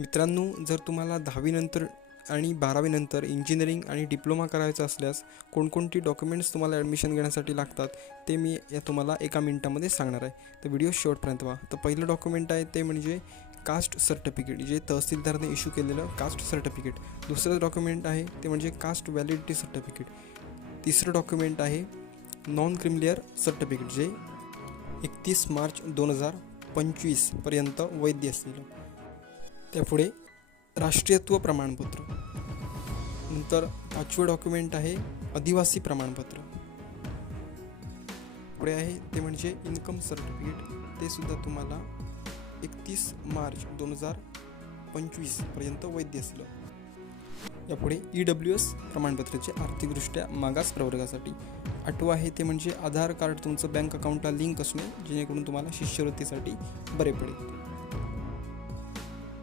मित्रांनो, जर तुम्हाला 10वी नंतर आणि 12वी नंतर इंजिनिअरिंग आणि डिप्लोमा करायचा असल्यास कोणकोणती डॉक्युमेंट्स तुम्हाला ॲडमिशन घेण्यासाठी लागतात ते मी तुम्हाला एका मिनिटामध्ये सांगणार आहे. तर व्हिडिओ शेवटपर्यंत पहा. तर पहिलं डॉक्युमेंट आहे ते म्हणजे कास्ट सर्टिफिकेट, जे तहसीलदारने इश्यू केलेलं कास्ट सर्टिफिकेट. दुसरं डॉक्युमेंट आहे ते म्हणजे कास्ट व्हॅलिडिटी सर्टिफिकेट. तिसरं डॉक्युमेंट आहे नॉन क्रिमिलियर सर्टिफिकेट, जे 31 मार्च 2025 पर्यंत वैध असलेलं. त्यापुढे राष्ट्रीयत्व प्रमाणपत्र. नंतर 5वं डॉक्युमेंट आहे आदिवासी प्रमाणपत्र. पुढे आहे ते म्हणजे इन्कम सर्टिफिकेट, ते सुद्धा तुम्हाला 31 मार्च 2025 पर्यंत वैध असलं. यापुढे EWS प्रमाणपत्राचे आर्थिकदृष्ट्या मागास प्रवर्गासाठी. 8वं आहे ते म्हणजे आधार कार्ड तुमचं बँक अकाउंटला लिंक असणे, जेणेकरून तुम्हाला शिष्यवृत्तीसाठी बरे पडेल.